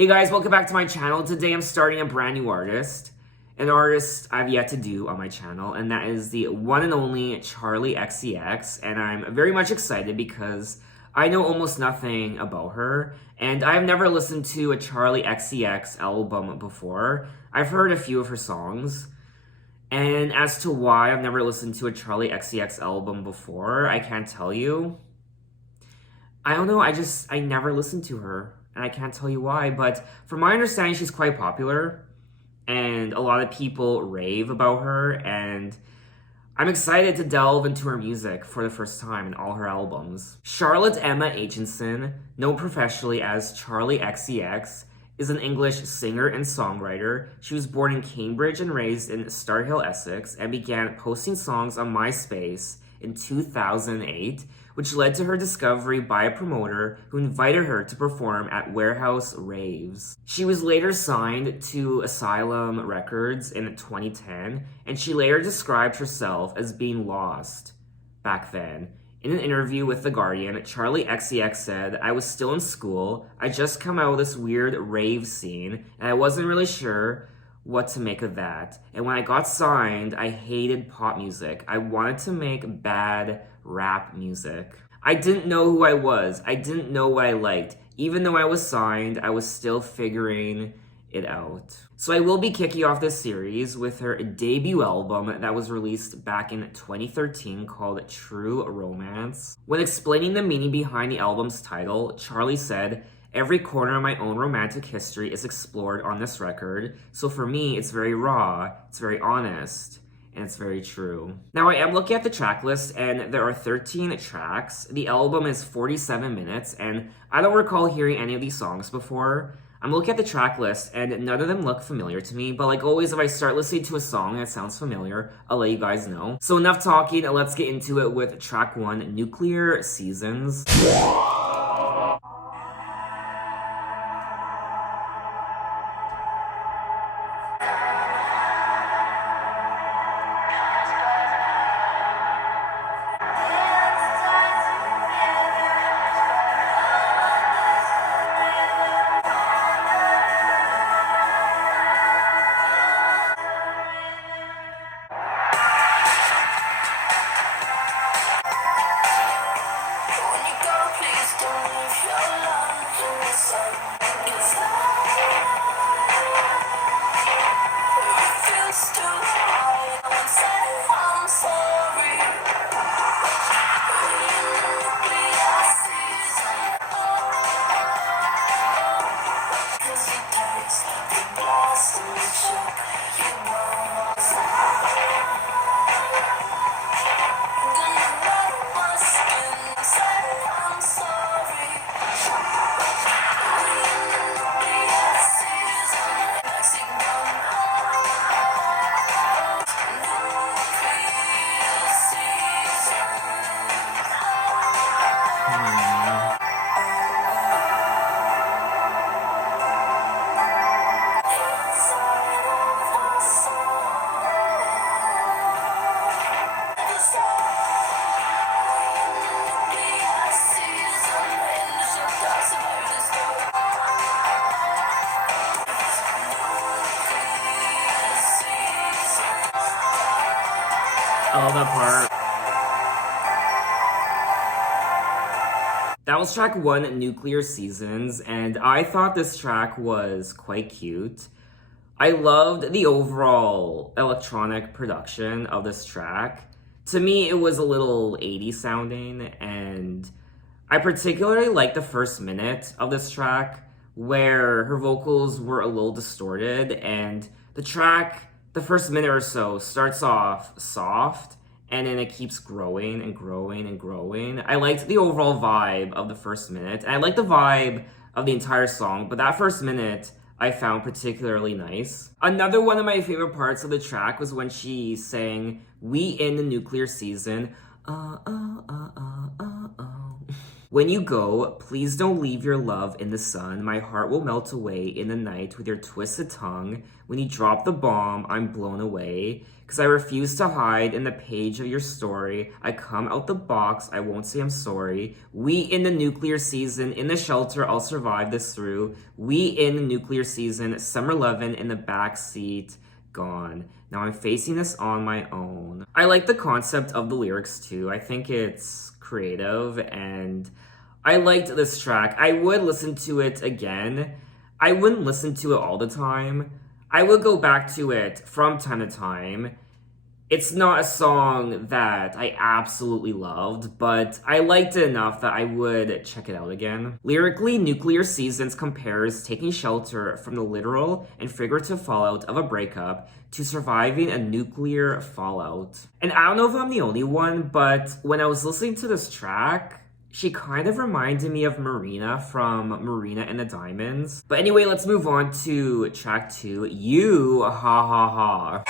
Hey guys, welcome back to my channel. Today I'm starting a brand new artist. An artist I've yet to do on my channel, and that is the one and only Charli Xcx. And I'm very much excited because I know almost nothing about her, and I've never listened to a Charli Xcx album before. I've heard a few of her songs, and as to why I've never listened to a Charli Xcx album before, I can't tell you. I don't know, I never listened to her, and I can't tell you why, but from my understanding, she's quite popular, and a lot of people rave about her, and I'm excited to delve into her music for the first time in all her albums. Charlotte Emma Aitchison, known professionally as Charli Xcx, is an English singer and songwriter. She was born in Cambridge and raised in Starhill, Essex, and began posting songs on MySpace in 2008, which led to her discovery by a promoter who invited her to perform at warehouse raves. She was later signed to Asylum Records in 2010, and she later described herself as being lost back then. In an interview with The Guardian, Charli Xcx said, "I was still in school, I just come out of this weird rave scene, and I wasn't really sure what to make of that. And when I got signed, I hated pop music. I wanted to make bad rap music. I didn't know who I was. I didn't know what I liked. Even though I was signed, I was still figuring it out." So I will be kicking off this series with her debut album that was released back in 2013 called True Romance. When explaining the meaning behind the album's title, Charli said, "Every corner of my own romantic history is explored on this record, so for me, it's very raw, it's very honest, and it's very true." Now, I am looking at the track list, and there are 13 tracks. The album is 47 minutes, and I don't recall hearing any of these songs before. I'm looking at the track list, and none of them look familiar to me, but like always, if I start listening to a song that sounds familiar, I'll let you guys know. So enough talking, let's get into it with track 1, Nuclear Seasons. I love that part. That was track 1, Nuclear Seasons, and I thought this track was quite cute. I loved the overall electronic production of this track. To me, it was a little 80s sounding, and I particularly liked the first minute of this track where her vocals were a little distorted, and the track, the first minute or so, starts off soft, and then it keeps growing and growing and growing. I liked the overall vibe of the first minute, and I liked the vibe of the entire song, but that first minute I found particularly nice. Another one of my favorite parts of the track was when she sang, "We in the Nuclear Season, oh, oh, oh, oh, oh, oh." When you go, please don't leave your love in the sun. My heart will melt away in the night with your twisted tongue. When you drop the bomb, I'm blown away. Cause I refuse to hide in the page of your story. I come out the box, I won't say I'm sorry. We in the nuclear season, in the shelter, I'll survive this through. We in the nuclear season, summer lovin' in the back seat, gone. Now I'm facing this on my own. I like the concept of the lyrics too. I think it's creative and I liked this track. I would listen to it again. I wouldn't listen to it all the time. I would go back to it from time to time. It's not a song that I absolutely loved, but I liked it enough that I would check it out again. Lyrically, Nuclear Seasons compares taking shelter from the literal and figurative fallout of a breakup to surviving a nuclear fallout. And I don't know if I'm the only one, but when I was listening to this track, she kind of reminded me of Marina from Marina and the Diamonds. But anyway, let's move on to track 2, You, Ha Ha Ha.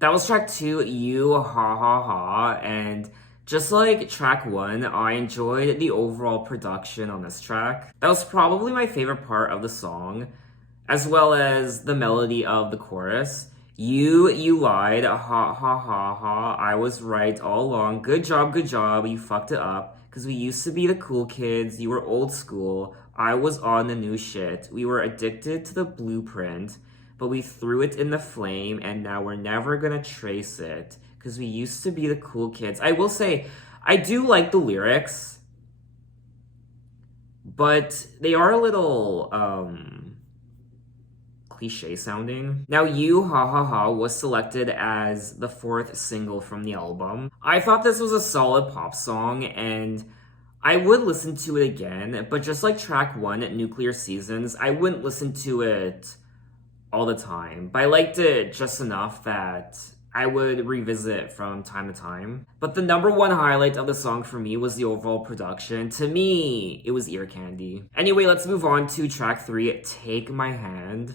That was track 2, You, Ha Ha Ha, and just like track 1, I enjoyed the overall production on this track. That was probably my favorite part of the song, as well as the melody of the chorus. You lied, ha ha ha ha, I was right all along, good job, you fucked it up, cause we used to be the cool kids, you were old school, I was on the new shit, we were addicted to the blueprint, but we threw it in the flame and now we're never gonna trace it because we used to be the cool kids. I will say, I do like the lyrics, but they are a little cliche sounding. Now, You, Ha Ha Ha was selected as the 4th single from the album. I thought this was a solid pop song and I would listen to it again, but just like track 1, Nuclear Seasons, I wouldn't listen to it all the time, but I liked it just enough that I would revisit it from time to time. But the number 1 highlight of the song for me was the overall production. To me, it was ear candy. Anyway, let's move on to track 3, Take My Hand.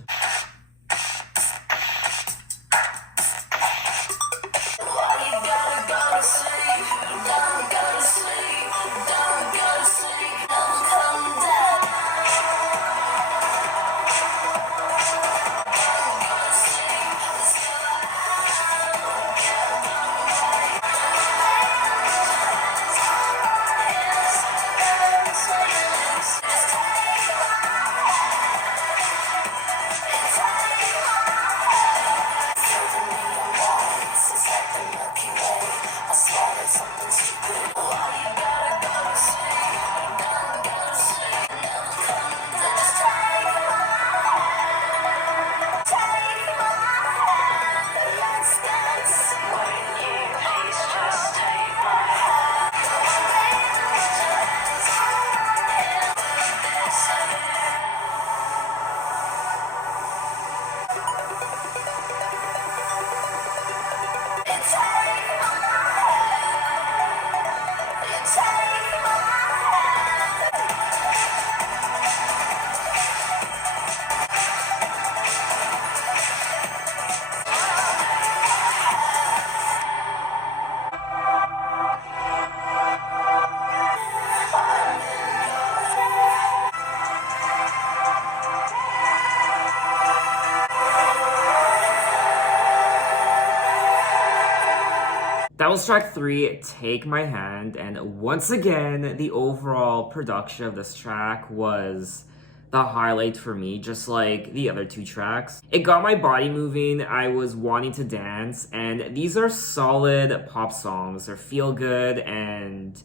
That was track 3, Take My Hand, and once again, the overall production of this track was the highlight for me, just like the other 2 tracks. It got my body moving, I was wanting to dance, and these are solid pop songs. They're feel good, and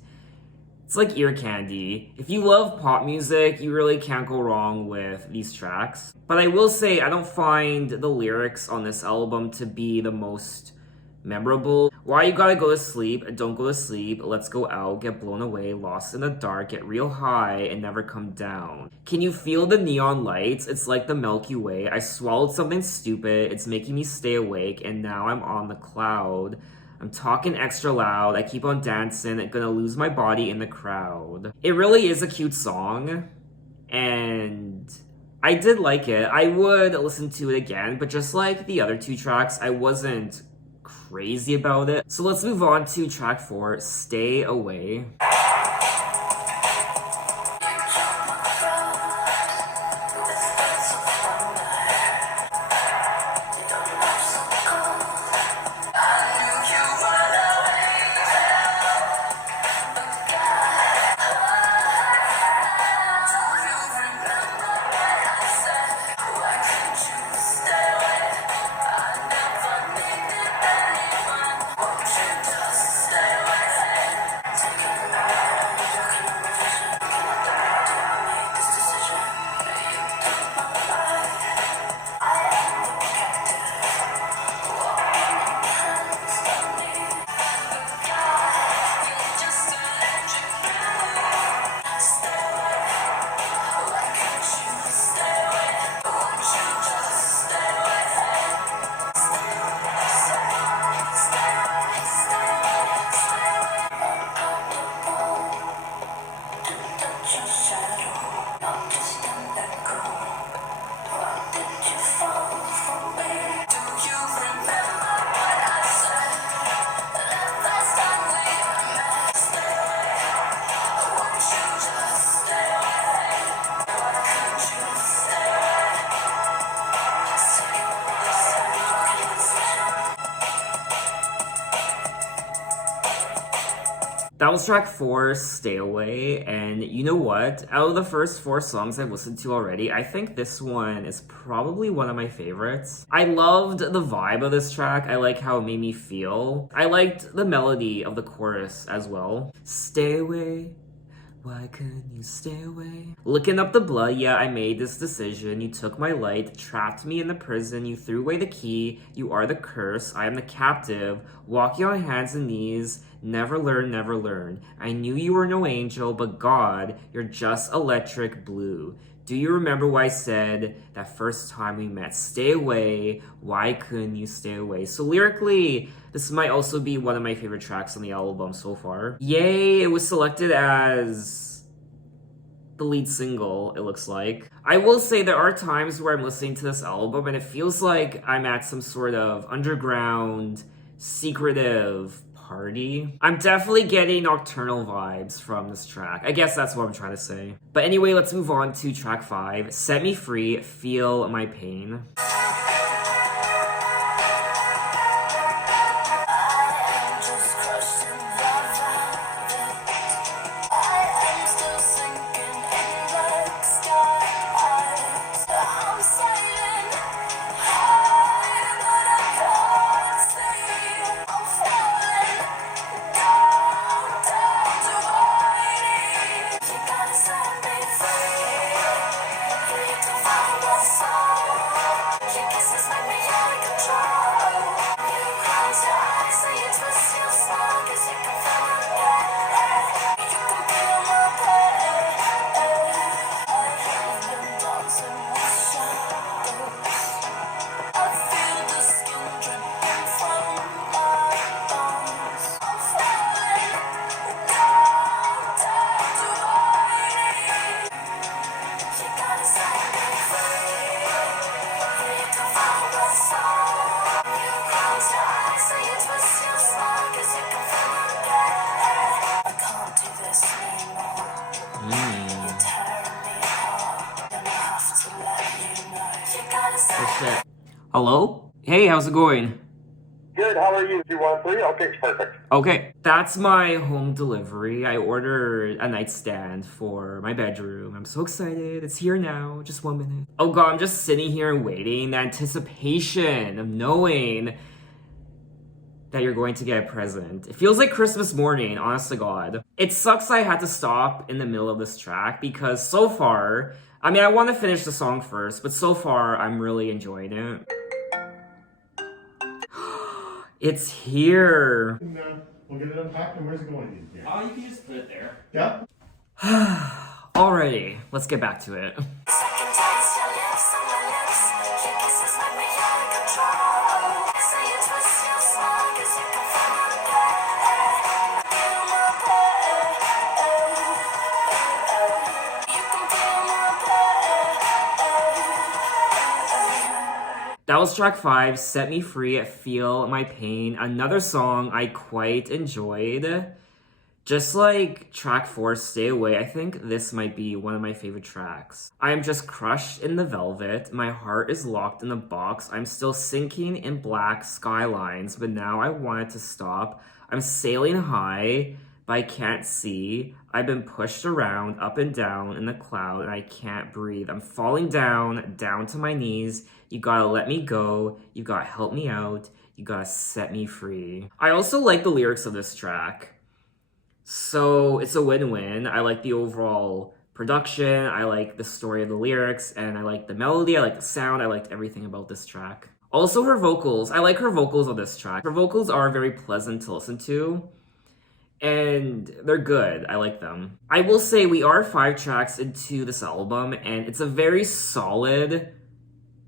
it's like ear candy. If you love pop music, you really can't go wrong with these tracks. But I will say, I don't find the lyrics on this album to be the most memorable. Why you gotta go to sleep? Don't go to sleep. Let's go out, get blown away, lost in the dark, get real high, and never come down. Can you feel the neon lights? It's like the Milky Way. I swallowed something stupid. It's making me stay awake, and now I'm on the cloud. I'm talking extra loud. I keep on dancing. I'm gonna lose my body in the crowd. It really is a cute song, and I did like it. I would listen to it again, but just like the other 2 tracks, I wasn't crazy about it. So let's move on to track 4, Stay Away. That was track 4, Stay Away, and you know what? Out of the first 4 songs I've listened to already, I think this one is probably one of my favorites. I loved the vibe of this track. I like how it made me feel. I liked the melody of the chorus as well. Stay away. Why couldn't you stay away? Licking up the blood, yeah, I made this decision. You took my light, trapped me in the prison. You threw away the key. You are the curse. I am the captive. Walking on hands and knees. Never learn, never learn. I knew you were no angel, but God, you're just electric blue. Do you remember what I said that first time we met? Stay away. Why couldn't you stay away? So lyrically, this might also be one of my favorite tracks on the album so far. Yay, it was selected as the lead single, it looks like. I will say there are times where I'm listening to this album and it feels like I'm at some sort of underground, secretive party. I'm definitely getting nocturnal vibes from this track. I guess that's what I'm trying to say. But anyway, let's move on to track 5, Set Me Free, Feel My Pain. Oh shit. Hello? Hey, how's it going? Good. good. How are you? Do you want 3? Okay, it's perfect. Okay, that's my home delivery. I ordered a nightstand for my bedroom. I'm so excited. It's here now. Just 1 minute. Oh god, I'm just sitting here and waiting. The anticipation of knowing that you're going to get a present. It feels like Christmas morning, honest to God. It sucks I had to stop in the middle of this track because so far, I mean, I want to finish the song first, but so far, I'm really enjoying it. It's here. We'll get it unpacked, and where's it going in here? Oh, you can just put it there. Yeah? Alrighty, let's get back to it. That was track 5, Set Me Free, Feel My Pain. Another song I quite enjoyed. Just like track 4, Stay Away, I think this might be one of my favorite tracks. I am just crushed in the velvet. My heart is locked in a box. I'm still sinking in black skylines, but now I want it to stop. I'm sailing high, but I can't see. I've been pushed around, up and down in the cloud, and I can't breathe. I'm falling down to my knees. You gotta let me go. You gotta help me out. You gotta set me free. I also like the lyrics of this track. So it's a win-win. I like the overall production. I like the story of the lyrics, and I like the melody. I like the sound. I liked everything about this track. Also her vocals. I like her vocals on this track. Her vocals are very pleasant to listen to. And they're good. I like them. I will say we are 5 tracks into this album, and it's a very solid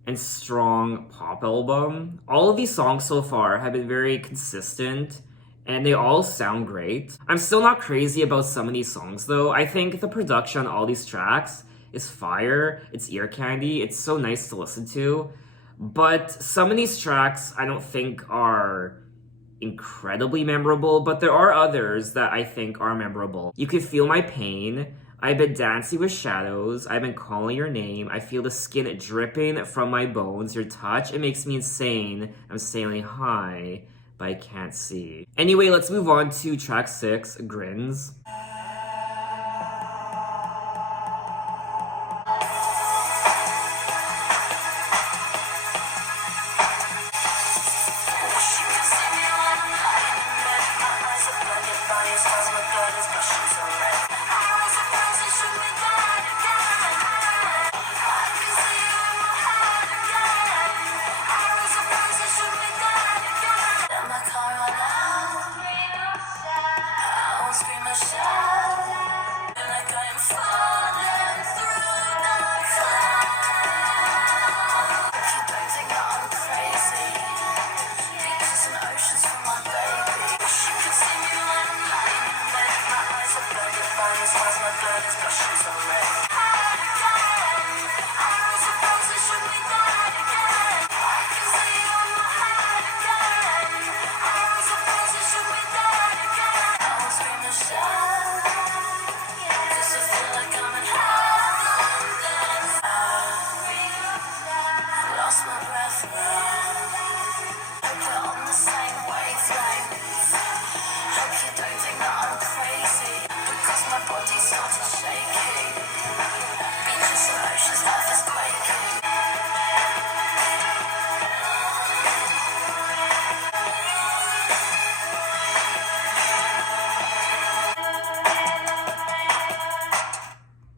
and strong pop album. All of these songs so far have been very consistent, and they all sound great. I'm still not crazy about some of these songs, though. I think the production on all these tracks is fire. It's ear candy. It's so nice to listen to. But some of these tracks I don't think are incredibly memorable, but there are others that I think are memorable. You Can Feel My Pain. I've been dancing with shadows. I've been calling your name. I feel the skin dripping from my bones. Your touch, it makes me insane. I'm sailing high, but I can't see. Anyway, let's move on to track 6, Grins.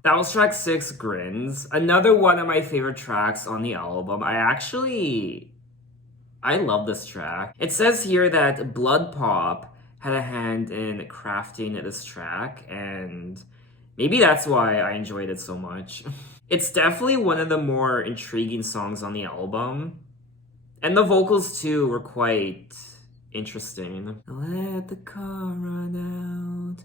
That was track 6, Grins. Another one of my favorite tracks on the album. I love this track. It says here that Blood Pop had a hand in crafting this track, and maybe that's why I enjoyed it so much. It's definitely one of the more intriguing songs on the album. And the vocals too were quite interesting. Let the car run out.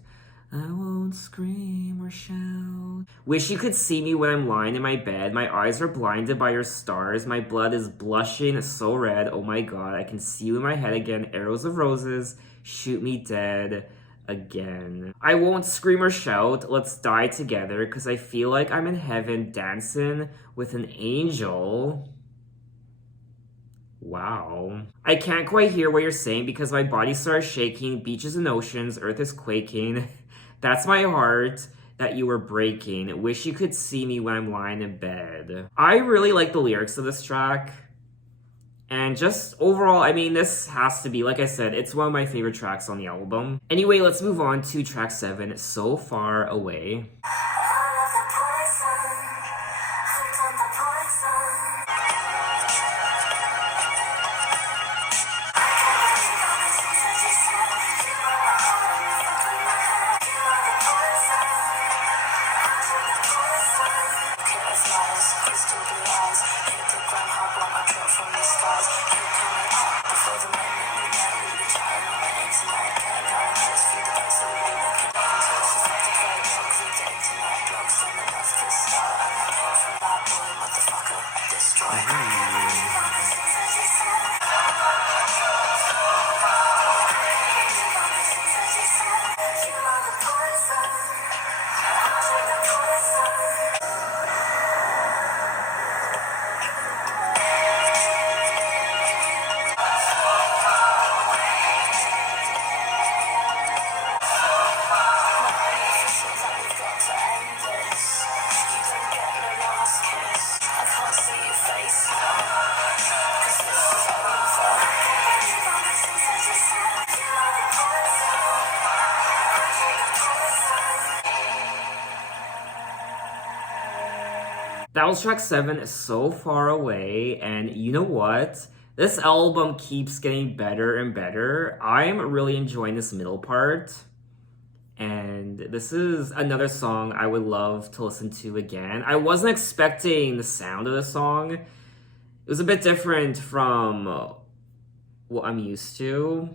I won't scream or shout. Wish you could see me when I'm lying in my bed. My eyes are blinded by your stars. My blood is blushing so red. Oh my god, I can see you in my head again. Arrows of roses, shoot me dead again. I won't scream or shout. Let's die together, because I feel like I'm in heaven dancing with an angel. Wow. I can't quite hear what you're saying because my body starts shaking, beaches and oceans, earth is quaking. That's my heart that you were breaking. Wish you could see me when I'm lying in bed. I really like the lyrics of this track. And just overall, I mean, this has to be, like I said, it's one of my favorite tracks on the album. Anyway, let's move on to track 7, So Far Away. That was track 7, So Far Away, and you know what? This album keeps getting better and better. I'm really enjoying this middle part, and this is another song I would love to listen to again. I wasn't expecting the sound of the song. It was a bit different from what I'm used to.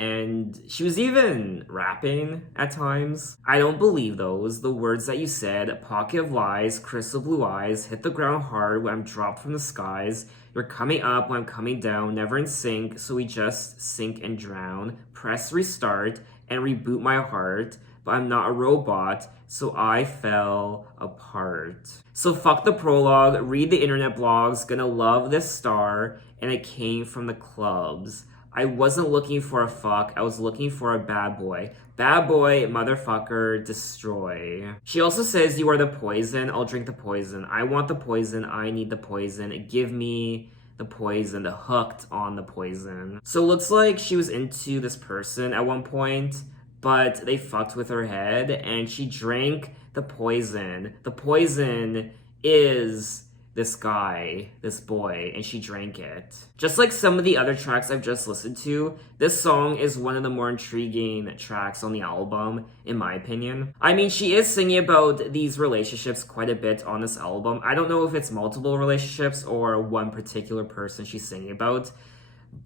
And she was even rapping at times. I don't believe those. The words that you said, pocket of lies, crystal blue eyes, hit the ground hard when I'm dropped from the skies. You're coming up when I'm coming down, never in sync, so we just sink and drown. Press restart and reboot my heart, but I'm not a robot, so I fell apart. So fuck the prologue, read the internet blogs, gonna love this star, and it came from the clubs. I wasn't looking for a fuck, I was looking for a bad boy. Bad boy, motherfucker, destroy. She also says, you are the poison, I'll drink the poison. I want the poison, I need the poison. Give me the poison, the hooked on the poison. So it looks like she was into this person at one point, but they fucked with her head and she drank the poison. The poison is this guy, this boy, and she drank it. Just like some of the other tracks I've just listened to, this song is one of the more intriguing tracks on the album, in my opinion. I mean, she is singing about these relationships quite a bit on this album. I don't know if it's multiple relationships or one particular person she's singing about,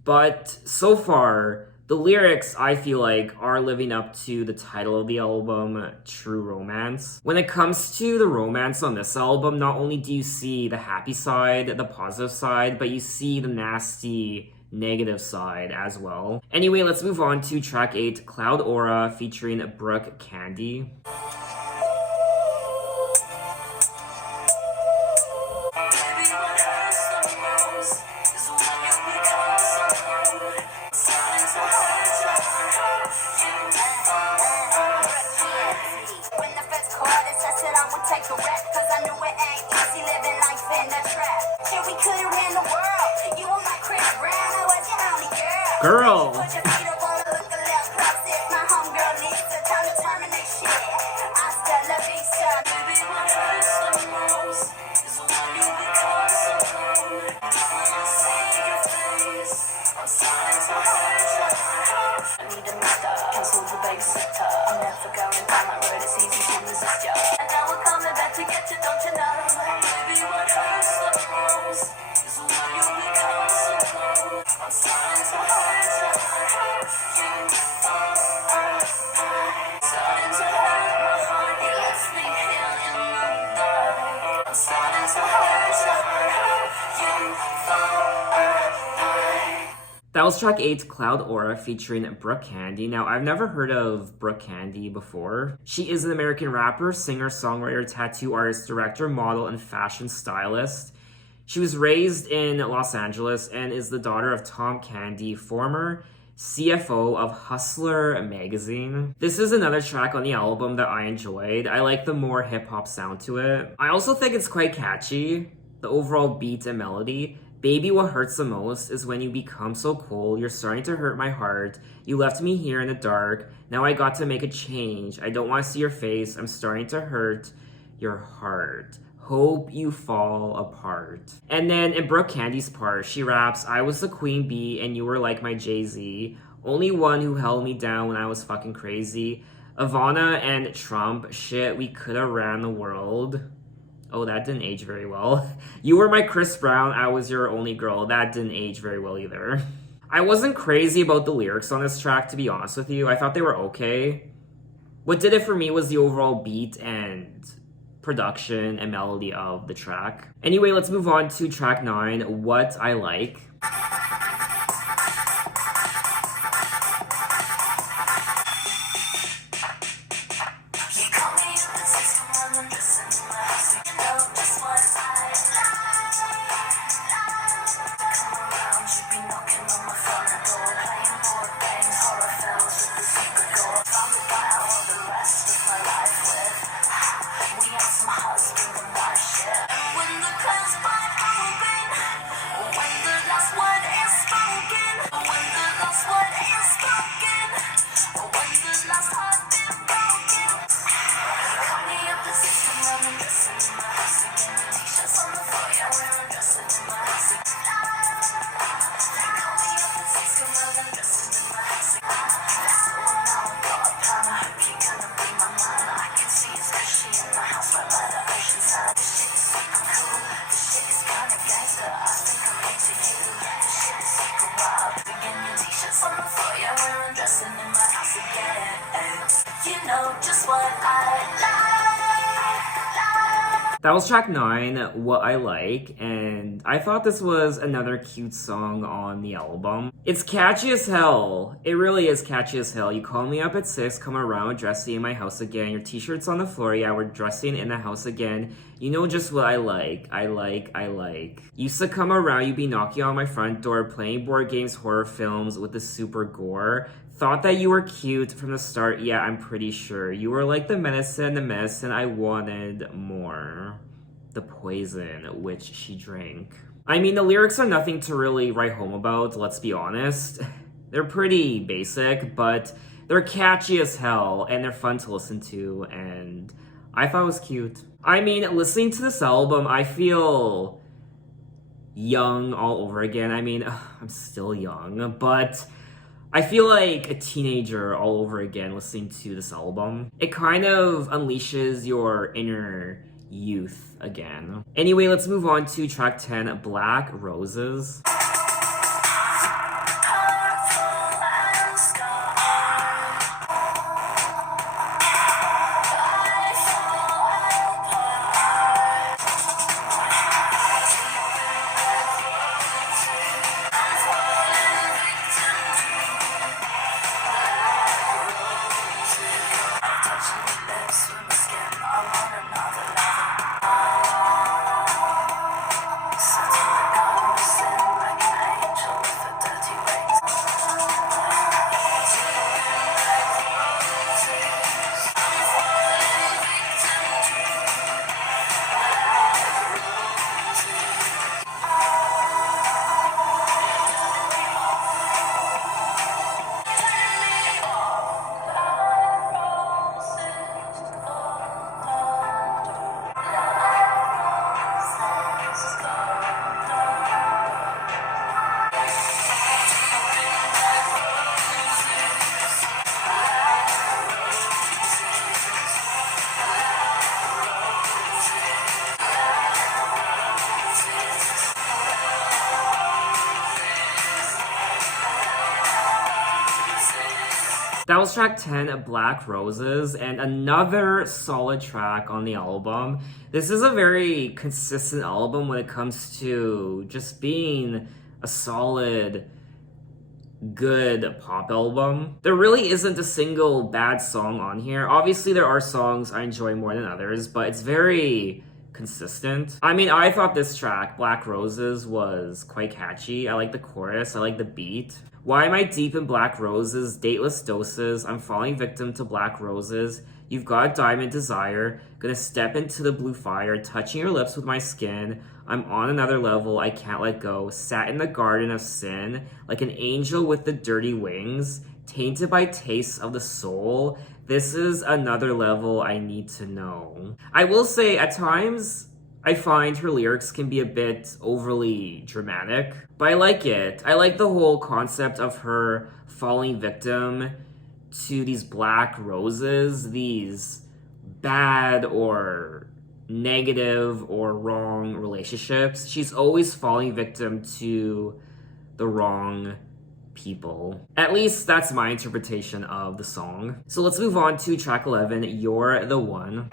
but so far, the lyrics, I feel like, are living up to the title of the album, True Romance. When it comes to the romance on this album, not only do you see the happy side, the positive side, but you see the nasty, negative side as well. Anyway, let's move on to track 8, Cloud Aura, featuring Brooke Candy. Girl! That was track 8, Cloud Aura, featuring Brooke Candy. Now, I've never heard of Brooke Candy before. She is an American rapper, singer, songwriter, tattoo artist, director, model, and fashion stylist. She was raised in Los Angeles and is the daughter of Tom Candy, former CFO of Hustler magazine. This is another track on the album that I enjoyed. I like the more hip-hop sound to it. I also think it's quite catchy, the overall beat and melody. Baby, what hurts the most is when you become so cold, you're starting to hurt my heart. You left me here in the dark, now I got to make a change. I don't want to see your face, I'm starting to hurt your heart. Hope you fall apart. And then in Brooke Candy's part, she raps, I was the queen bee and you were like my Jay-Z. Only one who held me down when I was fucking crazy. Ivana and Trump, shit, we coulda ran the world. Oh, that didn't age very well. You were my Chris Brown, I was your only girl. That didn't age very well either. I wasn't crazy about the lyrics on this track, to be honest with you. I thought they were okay. What did it for me was the overall beat and production and melody of the track. Anyway, let's move on to track 9, What I Like. That was track 9, What I Like, and I thought this was another cute song on the album. It's catchy as hell. It really is catchy as hell. You call me up at 6, come around, dressing in my house again. Your t-shirt's on the floor, yeah, we're dressing in the house again. You know just what I like. I like. Used to come around, you be knocking on my front door, playing board games, horror films with the super gore. Thought that you were cute from the start, yeah, I'm pretty sure. You were like the medicine, I wanted more. The poison which she drank. I mean, the lyrics are nothing to really write home about, let's be honest. They're pretty basic, but they're catchy as hell, and they're fun to listen to, and I thought it was cute. I mean, listening to this album, I feel young all over again. I mean, I'm still young, but I feel like a teenager all over again listening to this album. It kind of unleashes your inner youth again. Anyway, let's move on to track 10, Black Roses. That was track 10, Black Roses, and another solid track on the album. This is a very consistent album when it comes to just being a solid, good pop album. There really isn't a single bad song on here. Obviously, there are songs I enjoy more than others, but it's very consistent. I mean, I thought this track, Black Roses, was quite catchy. I like the chorus, I like the beat. Why am I deep in black roses? Dateless doses. I'm falling victim to black roses. You've got diamond desire. Gonna step into the blue fire. Touching your lips with my skin. I'm on another level. I can't let go. Sat in the garden of sin. Like an angel with the dirty wings. Tainted by tastes of the soul. This is another level I need to know. I will say, at times, I find her lyrics can be a bit overly dramatic, but I like it. I like the whole concept of her falling victim to these black roses, these bad or negative or wrong relationships. She's always falling victim to the wrong people. At least that's my interpretation of the song. So let's move on to track 11, You're the One.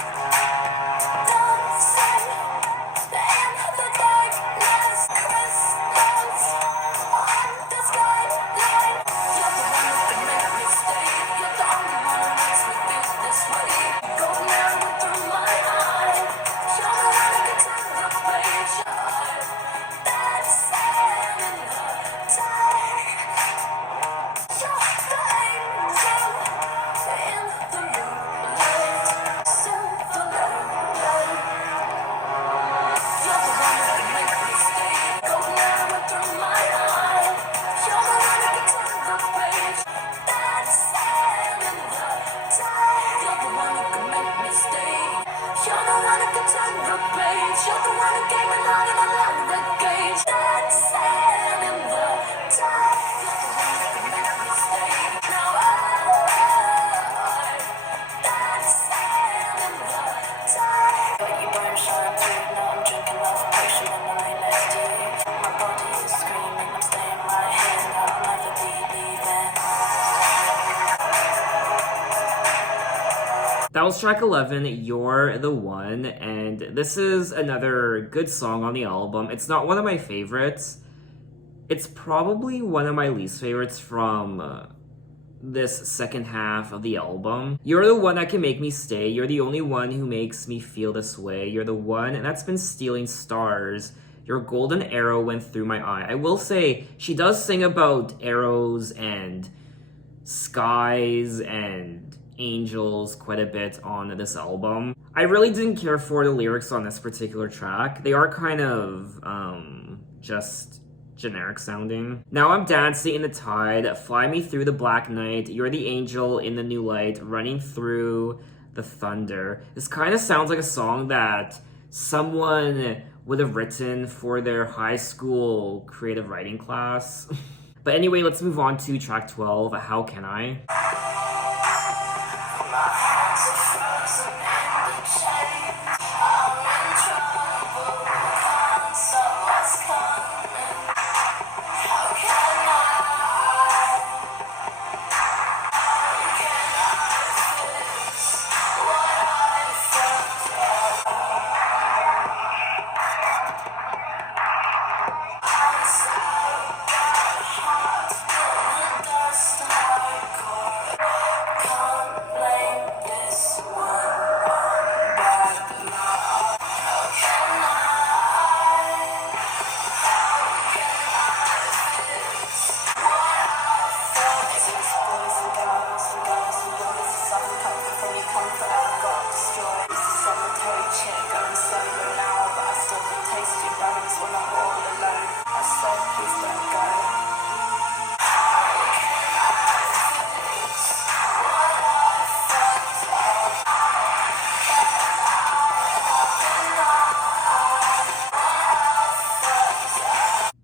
That was track 11, You're the One, and this is another good song on the album. It's not one of my favorites. It's probably one of my least favorites from this second half of the album. You're the one that can make me stay. You're the only one who makes me feel this way. You're the one that's been stealing stars. Your golden arrow went through my eye. I will say, she does sing about arrows and skies and angels quite a bit on this album. I really didn't care for the lyrics on this particular track. They are kind of just generic sounding. Now I'm dancing in the tide, fly me through the black night, you're the angel in the new light, running through the thunder. This kind of sounds like a song that someone would have written for their high school creative writing class. But anyway, let's move on to track 12, How Can I?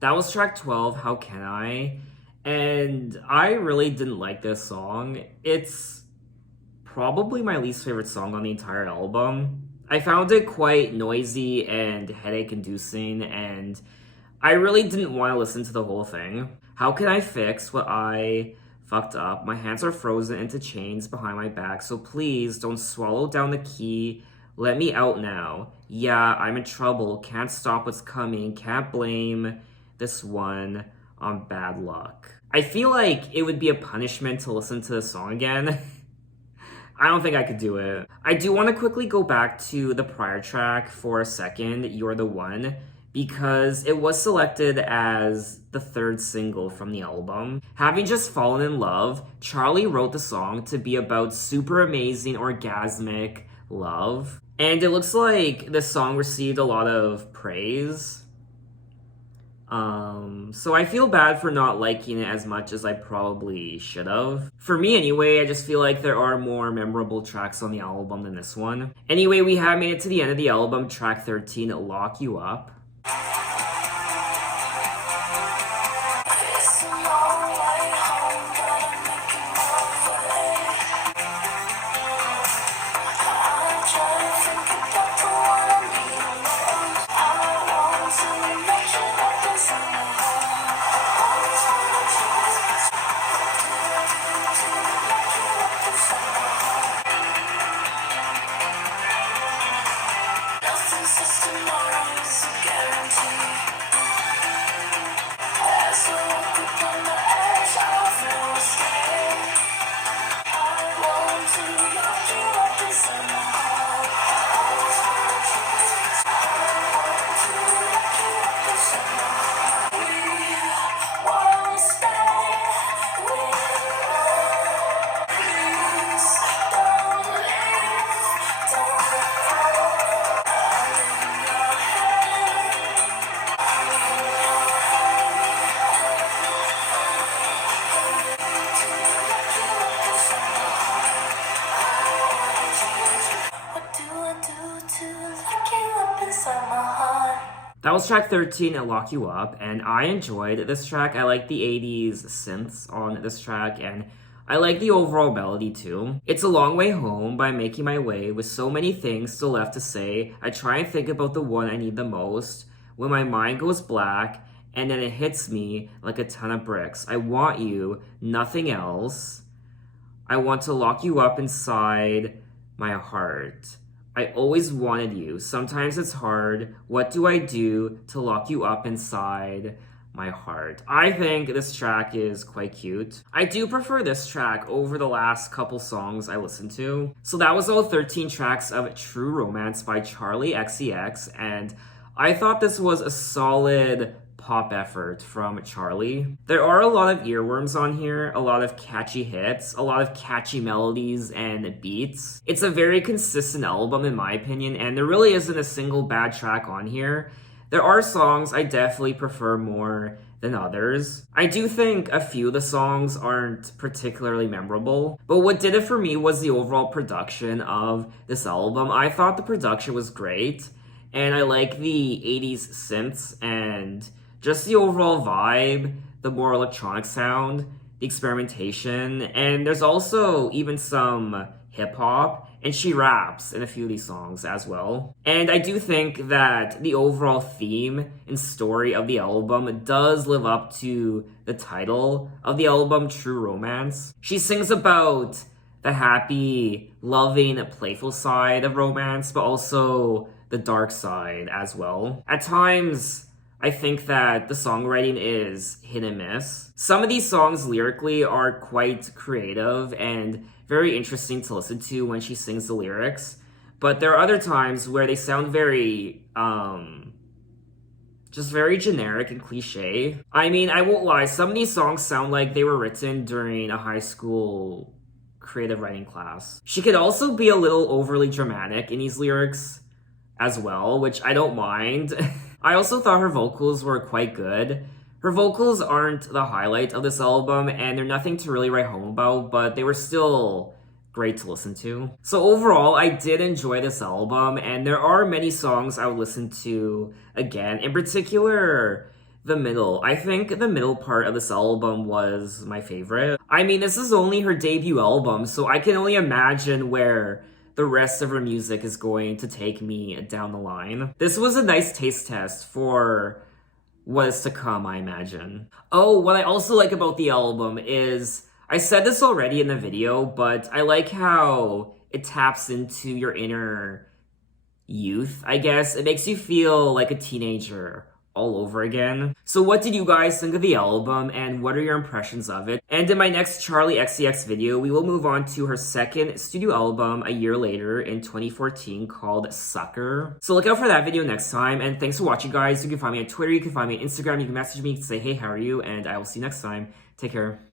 That was track 12, How Can I? And I really didn't like this song. It's probably my least favorite song on the entire album. I found it quite noisy and headache-inducing, and I really didn't want to listen to the whole thing. How can I fix what I fucked up? My hands are frozen into chains behind my back, so please don't swallow down the key. Let me out now. Yeah, I'm in trouble. Can't stop what's coming. Can't blame this one on bad luck. I feel like it would be a punishment to listen to the song again. I don't think I could do it. I do want to quickly go back to the prior track for a second, You're the One, because it was selected as the third single from the album. Having just fallen in love, Charli wrote the song to be about super amazing orgasmic love. And it looks like the song received a lot of praise. So I feel bad for not liking it as much as I probably should have. For me anyway, I just feel like there are more memorable tracks on the album than this one. Anyway, we have made it to the end of the album, track 13, Lock You Up. That was track 13, Lock You Up, and I enjoyed this track. I like the 80s synths on this track, and I like the overall melody too. It's a long way home by making my way with so many things still left to say. I try and think about the one I need the most when my mind goes black and then it hits me like a ton of bricks. I want you, nothing else. I want to lock you up inside my heart. I always wanted you. Sometimes it's hard. What do I do to lock you up inside my heart? I think this track is quite cute. I do prefer this track over the last couple songs I listened to. So that was all 13 tracks of True Romance by Charli Xcx, and I thought this was a solid pop effort from Charli. There are a lot of earworms on here, a lot of catchy hits, a lot of catchy melodies and beats. It's a very consistent album in my opinion, and there really isn't a single bad track on here. There are songs I definitely prefer more than others. I do think a few of the songs aren't particularly memorable, but what did it for me was the overall production of this album. I thought the production was great, and I like the 80s synths and just the overall vibe, the more electronic sound, the experimentation, and there's also even some hip-hop, and she raps in a few of these songs as well. And I do think that the overall theme and story of the album does live up to the title of the album, True Romance. She sings about the happy, loving, playful side of romance, but also the dark side as well. At times, I think that the songwriting is hit and miss. Some of these songs lyrically are quite creative and very interesting to listen to when she sings the lyrics, but there are other times where they sound very, just very generic and cliche. I mean, I won't lie, some of these songs sound like they were written during a high school creative writing class. She could also be a little overly dramatic in these lyrics as well, which I don't mind. I also thought her vocals were quite good. Her vocals aren't the highlight of this album, and they're nothing to really write home about, but they were still great to listen to. So overall, I did enjoy this album, and there are many songs I would listen to again. In particular, the middle. I think the middle part of this album was my favorite. I mean, this is only her debut album, so I can only imagine where the rest of her music is going to take me down the line. This was a nice taste test for what is to come, I imagine. Oh, what I also like about the album is, I said this already in the video, but I like how it taps into your inner youth, I guess. It makes you feel like a teenager all over again. So what did you guys think of the album, and what are your impressions of it? And in my next Charli XCX video, we will move on to her second studio album a year later in 2014 called Sucker. So look out for that video next time, and thanks for watching, guys. You can find me on Twitter, you can find me on Instagram, you can message me, you can say, hey, how are you? And I will see you next time. Take care.